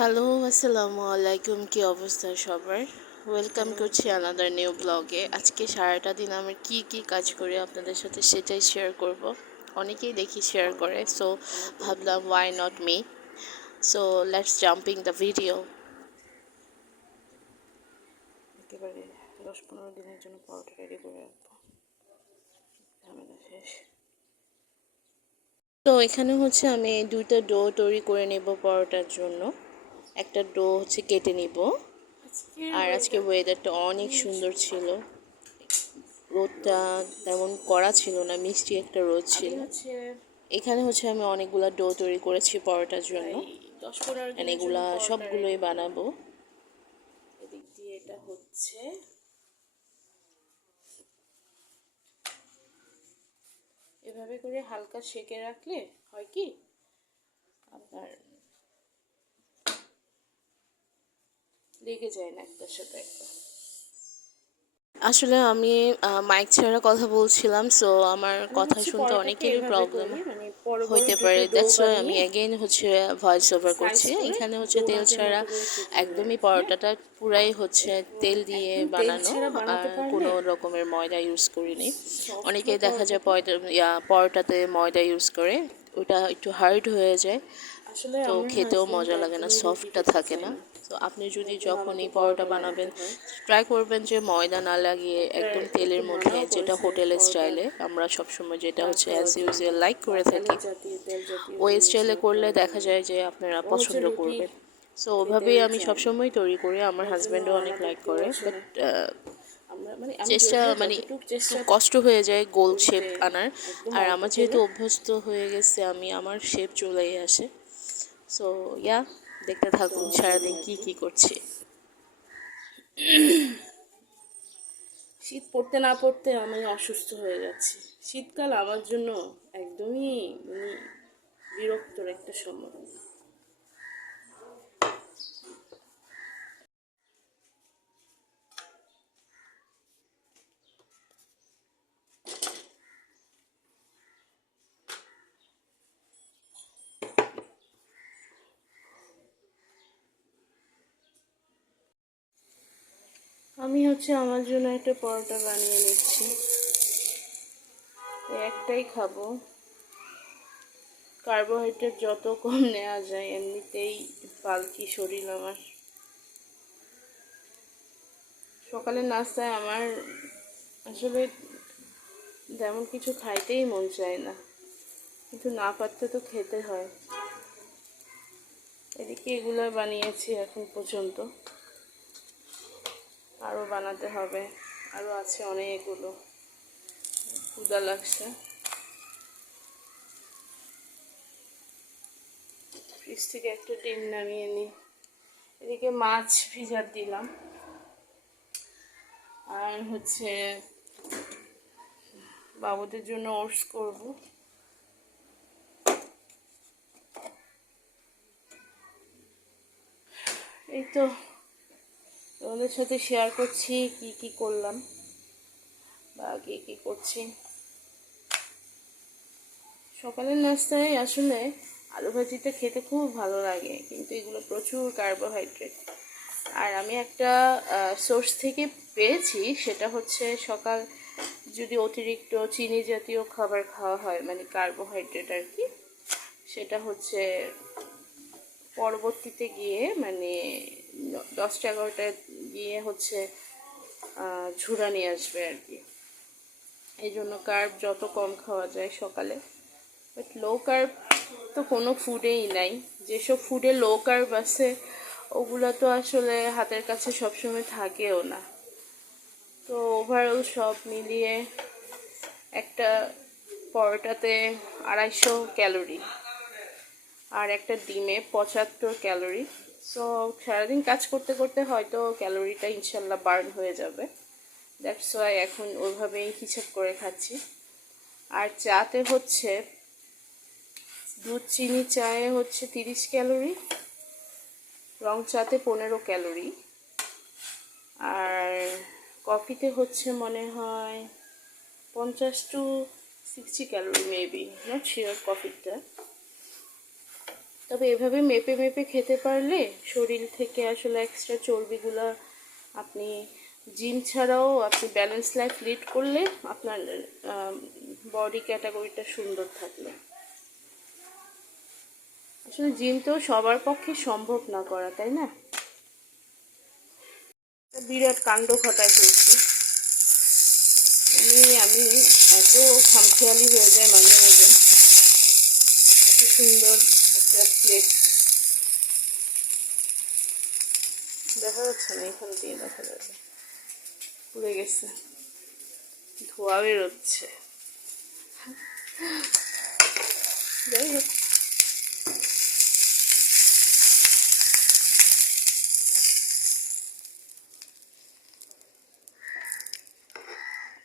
Hello আসসালামু আলাইকুম। কি অবস্থা সবার? ওয়েলকাম করছি আনাদার নিউ ব্লগে আজকে সারাটা দিন আমি কি কি কাজ করি আপনাদের সাথে সেটাই শেয়ার করব। অনেকেই দেখি শেয়ার করে সো ভাবলাম why not me so let's jumping the video একেবারে দশ পনেরো দিনের জন্য পরোটা রেডি করে রাখব। শেষ। তো এখানে হচ্ছে আমি দুইটা ডো তৈরি করে নেব পরোটার জন্য। একটা ডো হচ্ছে কেটে নিব। আর আজকে ওয়েদারটা অনেক সুন্দর ছিল। রোদটা তেমন কড়া ছিল না মিষ্টি একটা রোদ ছিল। এখানে হচ্ছে আমি অনেকগুলো ডো তৈরি করেছি পরোটার জন্য। দশ এগুলা সবগুলোই বানাবো। এদিক দিয়ে এটা হচ্ছে এভাবে করে হালকা সেকে রাখলে হয় কি? আপনার লেগে যায় না একটার সাথে একটা। আসলে আমি মাইক ছাড়া কথা বলছিলাম সো আমার কথা শুনতে অনেকেরই প্রবলেম করি, মানে বড় হইতে পারে। দ্যাটস ওয়াই আমি এগেইন হচ্ছে ভয়েস ওভার করছি। এখানে হচ্ছে তেল ছাড়া একদমই পরোটাটা পুরাই হচ্ছে তেল দিয়ে বানানো আর কোনো রকমের ময়দা ইউজ করিনি। অনেকেই দেখা যায় পয়দা পরোটাতে ময়দা ইউজ করে। ওটা একটু হার্ড হয়ে যায়। তো খেতেও মজা লাগে না সফটটা থাকে না। তো আপনি যদি যখন এই পরোটা বানাবেন ট্রাই করবেন যে ময়দা না লাগিয়ে একদম তেলের মধ্যে, যেটা হোটেলের স্টাইলে। আমরা সবসময় যেটা হচ্ছে অ্যাজ ইউজুয়াল লাইক করে থাকি। ওই স্টাইলে করলে দেখা যায় যে আপনারা পছন্দ করবেন। সো ওভাবেই আমি সবসময় তৈরি করি। আমার হাজব্যান্ডও অনেক লাইক করে। বাট চেষ্টা মানে কষ্ট হয়ে যায় গোল শেপ আনার। আর আমার যেহেতু অভ্যস্ত হয়ে গেছে, আমি আমার শেপ চলেই আসে। সো ইয়া দেখতে থাকুন সারাদিন কি কি করছে। শীত পড়তে না পড়তে আমি অসুস্থ হয়ে যাচ্ছি। শীতকাল আমার জন্য একদমই মানে বিরক্তর একটা সময়। আমি হচ্ছে আমার জন্য একটা পরোটা বানিয়ে নিচ্ছি। একটাই খাব। কার্বোহাইড্রেট যত কম নেওয়া যায়, এমনিতেই পালকি শরীর আমার। সকালের নাস্তায় আমার আসলে তেমন কিছু খাইতেই মন চায় না। কিন্তু না পারতে তো খেতে হয়। এদিকে এগুলো বানিয়েছি এখন পর্যন্ত। আরও বানাতে হবে। আরও আছে অনেকগুলো। ক্ষুদা লাগছে। ফ্রিজ থেকে একটা ডিম নামিয়ে নিই। এদিকে মাছ ভিজার দিলাম। আর হচ্ছে বাবুদের জন্য ওটস করব। এই তো তোমাদের সাথে শেয়ার করছি, কি কি করলাম বা কি কি করছি। সকালের নাস্তায় আসলে আলু ভাজিটা খেতে খুব ভালো লাগে, কিন্তু এগুলো প্রচুর কার্বোহাইড্রেট আর আমি একটা সোর্স থেকে পেয়েছি, সেটা হচ্ছে সকাল যদি অতিরিক্ত চিনি জাতীয় খাবার খাওয়া হয় মানে কার্বোহাইড্রেট আর কি, সেটা হচ্ছে পরবর্তীতে গিয়ে মানে দশটা এগারোটায় গিয়ে হচ্ছে ঝুড়া নিয়ে আসবে আর কি। এই জন্য কার্ব যত কম খাওয়া যায় সকালে। বাট লো কার্ব তো কোনো ফুডেই নাই। যেসব ফুডে লো কার্ব আছে, ওগুলো তো আসলে হাতের কাছে সবসময় থাকেও না। তো ওভারঅল সব মিলিয়ে একটা পরোটাতে আড়াইশো ক্যালোরি আর একটা ডিমে পঁচাত্তর ক্যালোরি সো সারাদিন কাজ করতে করতে হয়তো ক্যালোরিটা ইনশাল্লাহ বার্ন হয়ে যাবে। দ্যাটস ওয়াই এখন ওইভাবেই হিসাব করে খাচ্ছি। আর চাতে হচ্ছে, দুধ, চিনি, চায়ে হচ্ছে তিরিশ ক্যালোরি, রং চাতে পনেরো ক্যালোরি। আর কফিতে হচ্ছে মনে হয় পঞ্চাশ to sixty calorie maybe not sure কফিটা তবে এভাবে মেপে মেপে খেতে পারলে শরীর থেকে আসলে এক্সট্রা চর্বিগুলো আপনি জিম ছাড়াও আপনি ব্যালেন্স লাইফ লিড করলে আপনার বডি ক্যাটাগরিটা সুন্দর থাকবে। আসলে জিম তো সবার পক্ষে সম্ভব না করা, তাই না? বিরাট কাণ্ড ঘটায় ফেলছি। আমি আমি এত খামখেয়ালি হয়ে যায় মাঝে মাঝে। এত সুন্দর প্লেট দেখা যাচ্ছে না, এখান দিয়ে দেখা যাবে। পুড়ে গেছে। ধোয়া বেরোচ্ছে। যাই হোক।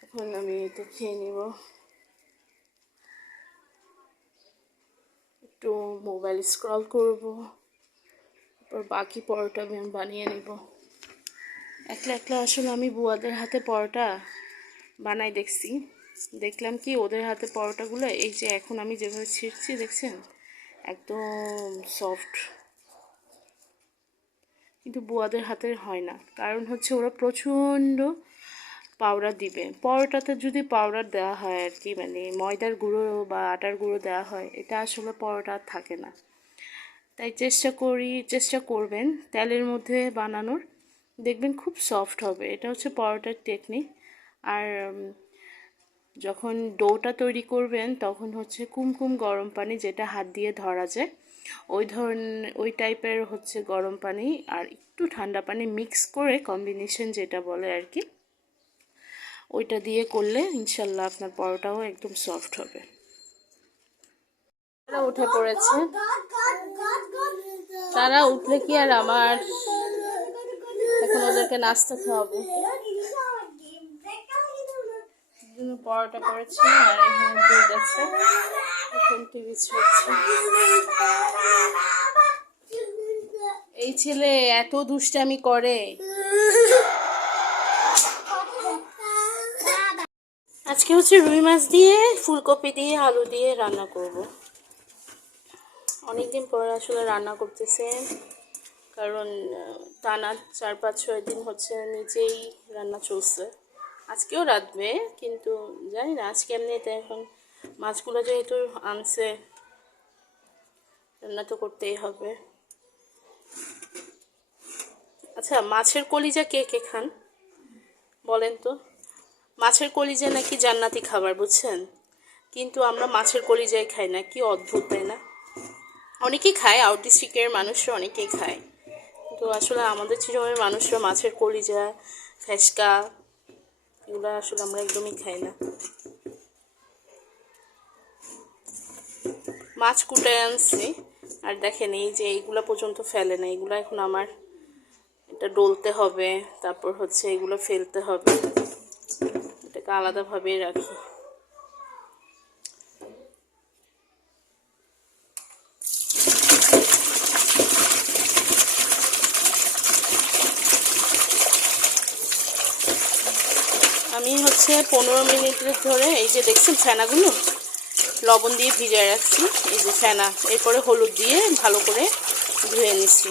এখন আমি এটা খেয়ে নিব একটু মোবাইল স্ক্রল করব। তারপর বাকি পরোটা আমি বানিয়ে নেব। একলা একলা আসলে আমি বুয়াদের হাতে পরোটা বানাই দেখছি। দেখলাম কি ওদের হাতে পরোটাগুলো, এই যে এখন আমি যেভাবে ছিঁড়ছি, দেখছেন? একদম সফট কিন্তু বুয়াদের হাতে হয় না। কারণ হচ্ছে ওরা প্রচণ্ড পাউডার দিবে। পরোটাতে যদি পাউডার দেওয়া হয় আর কি মানে ময়দার গুঁড়ো বা আটার গুঁড়ো দেওয়া হয়, এটা আসলে পরোটা থাকে না। তাই চেষ্টা করি, চেষ্টা করবেন তেলের মধ্যে বানানোর। দেখবেন খুব সফট হবে। এটা হচ্ছে পরোটার টেকনিক আর যখন ডোটা তৈরি করবেন, তখন হচ্ছে কুমকুম গরম পানি যেটা হাত দিয়ে ধরা যায়, ওই ধরনের ওই টাইপের হচ্ছে গরম পানি। আর একটু ঠান্ডা পানি মিক্স করে কম্বিনেশন যেটা বলে আর কি ওইটা দিয়ে করলে ইনশাল্লাহ আপনার পরোটাও একদম সফট হবে। তারা উঠে পড়েছে। তারা উঠলে কি আর আমার? এখন ওদেরকে নাস্তা খাওয়াবো। পরোটা করেছি আর এখানে দুধ আছে। এখন টিভি এই ছেলে এত দুষ্টামি করে। আজকে হচ্ছে রুই মাছ দিয়ে, ফুলকপি দিয়ে, আলু দিয়ে রান্না করব। অনেকদিন পর আসলে রান্না করতেছে, কারণ টানা চার পাঁচ ছয় দিন হচ্ছে নিজেই রান্না চলছে। আজকেও রাঁধবে, কিন্তু জানি না, আজকে এমনিতে এখন মাছগুলো যেহেতু আনছে, রান্না তো করতেই হবে। আচ্ছা মাছের কলিজা কে কে খান? বলেন তো। মাছের কলিজা নাকি জান্নাতি খাবার, বুঝছেন? কিন্তু আমরা মাছের কলিজাই খাই না, কি অদ্ভুত, তাই না? অনেকেই খায় আউট ডিস্ট্রিক্টের মানুষরা অনেকেই খায়। কিন্তু আসলে আমাদের চিরমের মানুষরা মাছের কলিজা, ফেসকা, এগুলো আসলে আমরা একদমই খাই না। মাছ কুটে আনছি, আর দেখেন এই যে এইগুলো পর্যন্ত ফেলে না, এগুলো এখন আমার এটা ডলতে হবে, তারপর হচ্ছে এগুলো ফেলতে হবে। এটাকে আলাদাভাবে রাখি। আমি হচ্ছে পনেরো মিনিটের ধরে এই যে দেখছেন ফেনাগুলো লবণ দিয়ে ভিজায় রাখছি। এই যে ফেনা এরপরে হলুদ দিয়ে ভালো করে ধুয়ে নিচ্ছি।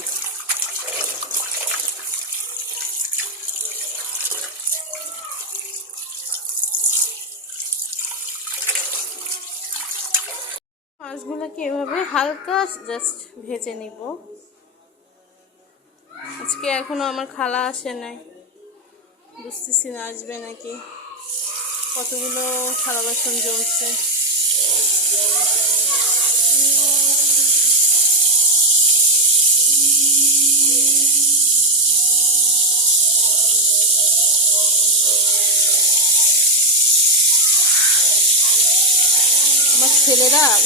মাছগুলোকে এভাবে হালকা জাস্ট ভেজে নিব। আজকে এখনও আমার খালা আসে নাই। বুঝতেছি না, আসবে নাকি? কতগুলো থালা বাসন জমছে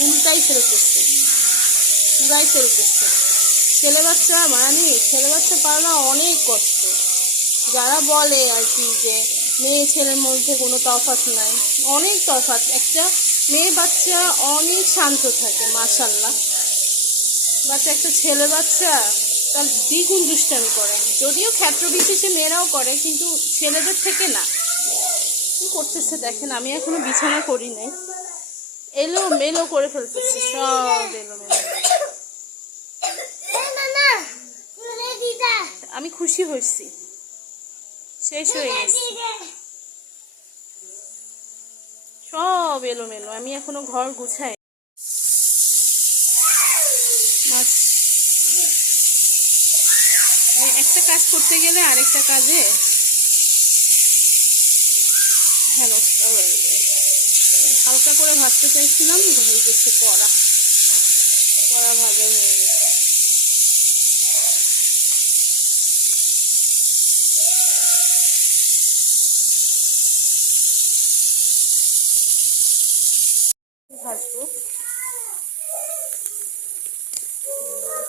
উল্টাই ফেরতেছে পুরাই ফেরতেছে ছেলে বাচ্চা মানে ছেলে বাচ্চা পাওয়া অনেক কষ্ট। যারা বলে আর কি যে মেয়ে ছেলের মধ্যে কোনো তফাৎ নাই, অনেক তফাৎ। একটা মেয়ে বাচ্চা অনেক শান্ত থাকে মাশাল্লাহ বাট একটা ছেলে বাচ্চা তার দ্বিগুণ দুষ্টামি করে। যদিও ক্ষেত্র বিশেষে মেয়েরাও করে, কিন্তু ছেলেদের থেকে না। কি করতেছে দেখেন, আমি এখনও বিছানা করি নাই। এলো মেলো করে ফেলছে সব এলো মেলো। আমি খুশি হয়েছি। শেষ হয়ে গেছি। সব এলো মেলো আমি এখনও ঘর গুছাই। একটা কাজ করতে গেলে আরেকটা কাজে। হ্যাঁ হালকা করে ভাজতে চাইছিলাম হয়ে গেছে কড়া। কড়া ভাজা হয়ে গেছে। ভাজবো।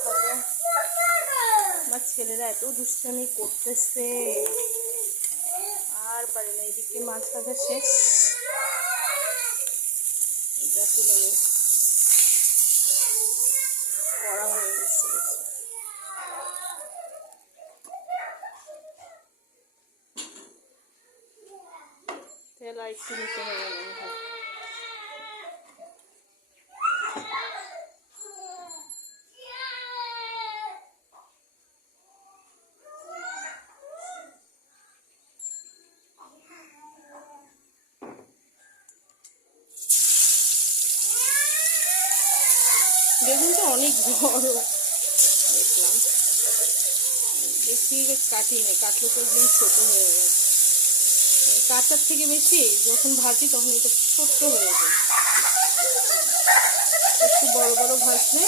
ভাজা আমার ছেলেরা এত দুষ্টামি করতেছে। আর পারে না, এদিকে মাছ ভাজা শেষ। এটা তুলে নিই কড়া হয়ে গেছে বেশি। তেল আর একটু নিতে হবে বেগুনটা অনেক বড়। দেখলাম। বেশি কাটি নাই, কাটলে তো একদিন ছোট হয়ে যায় মানে কাটার থেকে বেশি যখন ভাজি তখন এটা ছোট্ট হয়ে যায় একটু বড় বড় ভাজলে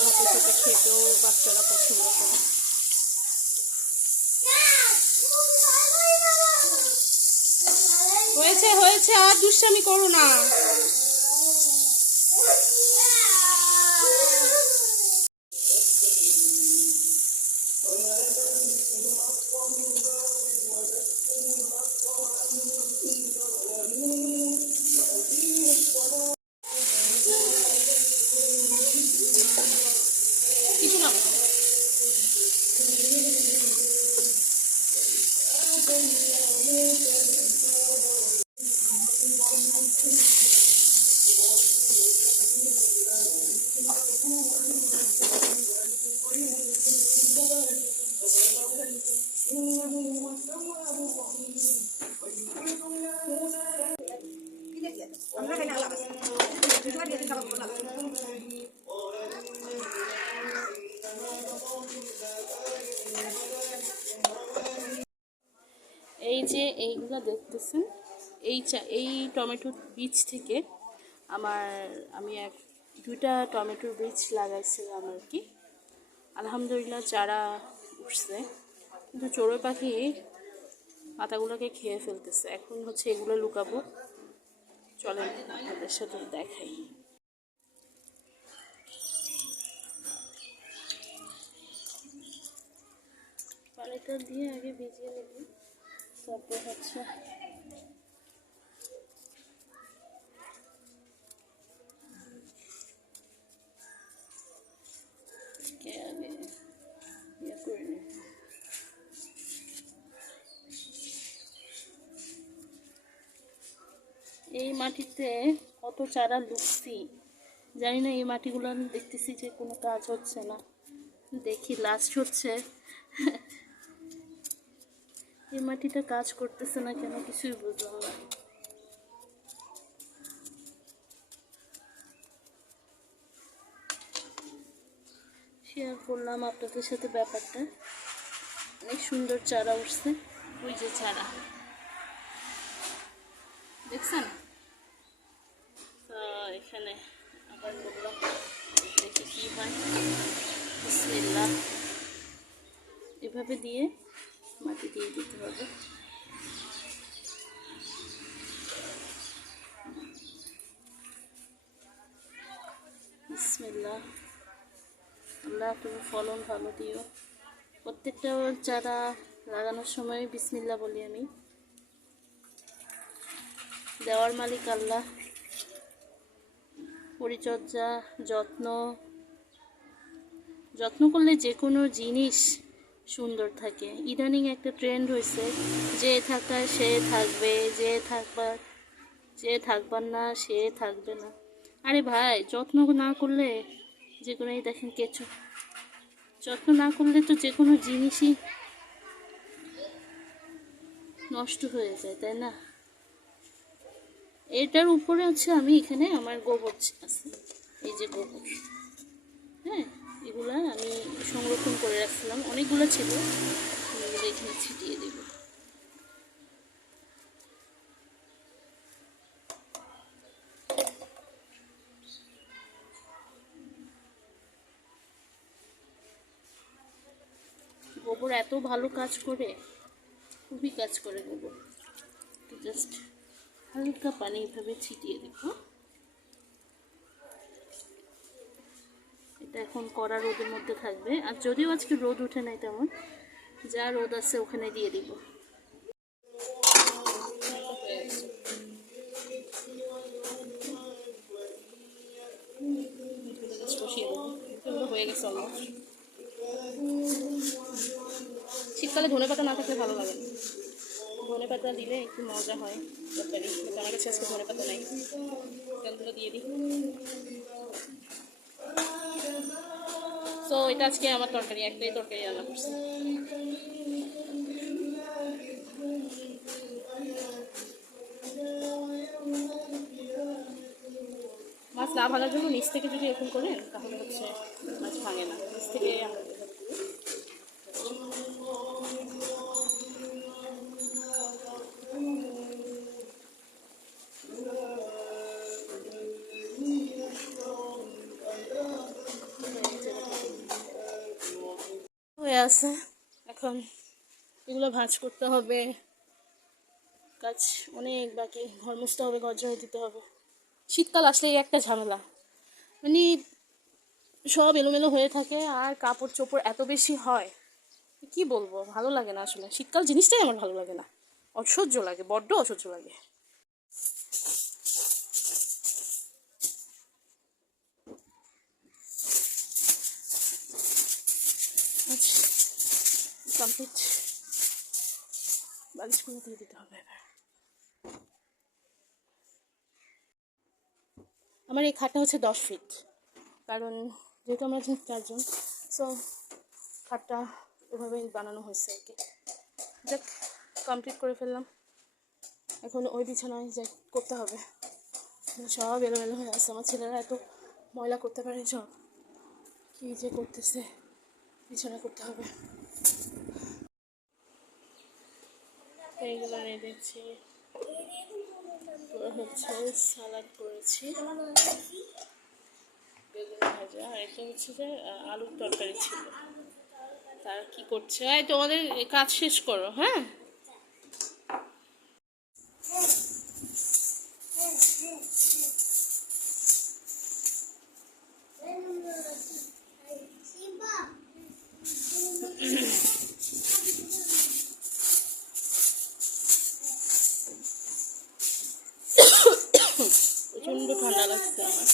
হাতে সাথে খেতেও বাচ্চারা পছন্দ করে। হয়েছে হয়েছে, আর দুষ্টামি করো না কিছু না এই যে এইগুলো দেখতেছেন, এই চা, এই টমেটোর বীজ থেকে আমার, আমি এক, দুইটা টমেটোর বীজ লাগাইছিলাম আর কি। আলহামদুলিল্লাহ চারা উঠছে, কিন্তু চড়ুই পাখি পাতাগুলোকে খেয়ে ফেলতেছে। এখন হচ্ছে এগুলো লুকাবো। চলেন আপনাদের সাথে দেখাই। পানিটা দিয়ে আগে ভিজিয়ে নেব তারপর হচ্ছে মাটিতে কত চারা লুকছি জানি না এই মাটিগুলো আমি দেখতেছি যে কোনো কাজ হচ্ছে না। দেখি লাস্ট হচ্ছে। এই মাটিটা কাজ করতেছে না কেন কিছুই বুঝলাম না। শেয়ার করলাম আপনাদের সাথে ব্যাপারটা। অনেক সুন্দর চারা উঠছে, ওই যে চারা। দেখছেন তো এখানে আবার করলাম দেখি কি হয় বিসমিল্লাহ এভাবে দিয়ে? মাটি দিয়ে দিতে হবে। আল্লাহ, তুমি ফলন ভালো দিও। প্রত্যেকটা চারা লাগানোর সময় বিসমিল্লা বলি আমি। দেওয়ার মালিক আল্লাহ। পরিচর্যা, যত্ন। যত্ন করলে যে কোনো জিনিস সুন্দর থাকে। ইদানিং একটা ট্রেন্ড হয়েছে যে থাকার সে থাকবে, যে থাকবার যে থাকবার না, সে থাকবে না। আরে ভাই, যত্ন না করলে যে কোনো, এই দেখেন কেঁচো। যত্ন না করলে তো যে কোনো জিনিসই নষ্ট হয়ে যায়, তাই না? এটার উপরে হচ্ছে আমি এখানে আমার গোবর আছে। এই যে গোবর। হ্যাঁ? এগুলা আমি সংরক্ষণ করে রাখছিলাম। অনেকগুলো ছিল। এখানে ছিটিয়ে দেব। গোবর এত ভালো কাজ করে, খুবই কাজ করে গোবর। জাস্ট হালকা পানি এভাবে ছিটিয়ে দেব। এটা এখন কড়া রোদের মধ্যে থাকবে। আর যদিও আজকে রোদ উঠে নাই তেমন, যা রোদ আছে ওখানে দিয়ে দিব। হয়ে গেছে শীতকালে ধনে পাতা না থাকলে ভালো লাগে ধনে পাতা দিলে একটু মজা হয় তরকারি। আমার কাছে আজকে ধনে পাতা নাই। দিয়ে দিই। তো এটা আজকে আমার তরকারি, একটাই তরকারি রান্না করছি। মাছ না ভাঙার জন্য নিচ থেকে যদি এরকম করেন, তাহলে হচ্ছে মাছ ভাঙে না। নিচ থেকে আছে। এখন এগুলো ভাঁজ করতে হবে। কাজ অনেক বাকি। ঘর মুছতে হবে, ঘর ঝাড়ু দিতে হবে। শীতকাল আসলেই একটা ঝামেলা। মানে সব এলোমেলো হয়ে থাকে আর কাপড় চোপড় এত বেশি হয়। কি বলব? ভালো লাগে না আসলে। শীতকাল জিনিসটাই আমার ভালো লাগে না। অসহ্য লাগে, বড্ড অসহ্য লাগে। কমপ্লিট বালিশগুলো দিয়ে দিতে হবে এবার। আমার এই খাটটা হচ্ছে দশ ফিট কারণ যেহেতু আমরা চারজন সো খাটটা ওভাবেই বানানো হয়েছে আর কি। যাক কমপ্লিট করে ফেললাম। এখন ওই বিছানায় যাই করতে হবে। সব এলোমেলো হয়ে আছে। আমার ছেলেরা এত ময়লা করতে পারে সব। কী যে করতেছে, বিছানা করতে হবে। এইগুলো রেঁধেছি তারপর হচ্ছে সালাড করেছি। বেগুন ভাজা, আর এটা হচ্ছে যে আলুর তরকারি ছিল। তার কি করছে? এই তোমাদের কাজ শেষ করো হ্যাঁ? প্রচণ্ড ঠান্ডা লাগছে আমার।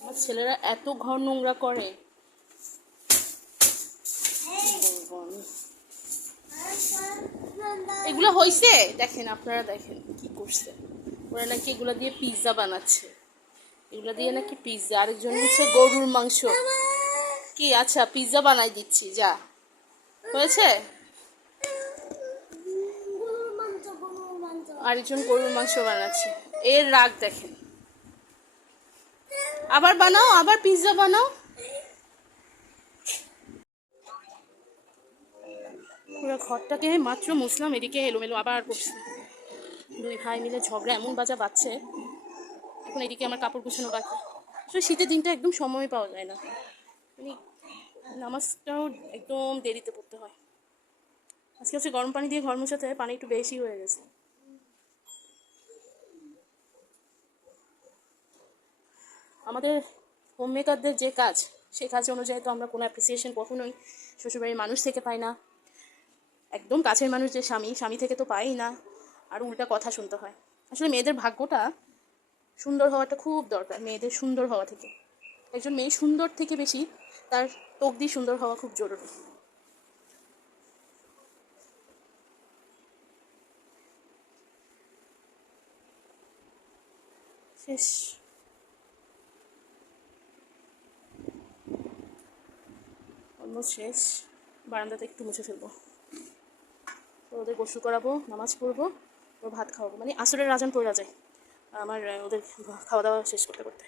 আমার ছেলেরা এত ঘর নোংরা করে। এগুলো হয়েছে দেখেন, আপনারা দেখেন কি করছে। ওরা নাকি এগুলো দিয়ে পিৎজা বানাচ্ছে। এগুলো দিয়ে নাকি পিৎজা আরেকজন হচ্ছে গরুর মাংস। কি? আচ্ছা পিৎজা বানাই দিচ্ছি, যা। হয়েছে? আরেকজন গরুর মাংস বানাচ্ছে। এর রাগ দেখেন। আবার বানাও, আবার পিৎজা বানাও। পুরো ঘরটাকে মাত্র মুসলাম, এদিকে এলোমেলো আবার করছে। দুই ভাই মিলে ঝগড়া এমন বাজা বাচ্ছে এখন এদিকে আমার কাপড় গুছানো বাকি। আসলে শীতের দিনটা একদম সময় পাওয়া যায় না। মানে নামাজটাও একদম দেরিতে পড়তে হয়। আজকে হচ্ছে গরম পানি দিয়ে ঘর মোছাতে পানি একটু বেশি হয়ে গেছে। আমাদের হোম মেকারদের যে কাজ, সেই কাজ অনুযায়ী তো আমরা কোনো অ্যাপ্রিসিয়েশন কখনোই শ্বশুরবাড়ির মানুষ থেকে পাই না। একদম কাছের মানুষ যে স্বামী স্বামী থেকে তো পাই না। আর উল্টা কথা শুনতে হয়। আসলে মেয়েদের ভাগ্যটা সুন্দর হওয়াটা খুব দরকার, মেয়েদের সুন্দর হওয়া থেকে। একজন মেয়ে সুন্দর থেকে বেশি তার তকদি সুন্দর হওয়া খুব জরুরি। শেষ। অলমোস্ট শেষ। বারান্দাতে একটু মুছে ফেলব। ওদের গোসল করাবো, নামাজ পড়ব ও ভাত খাওয়াবো। মানে আসরের রাজান পড়ে যায়, আমার ওদের খাওয়া দাওয়া শেষ করতে করতে।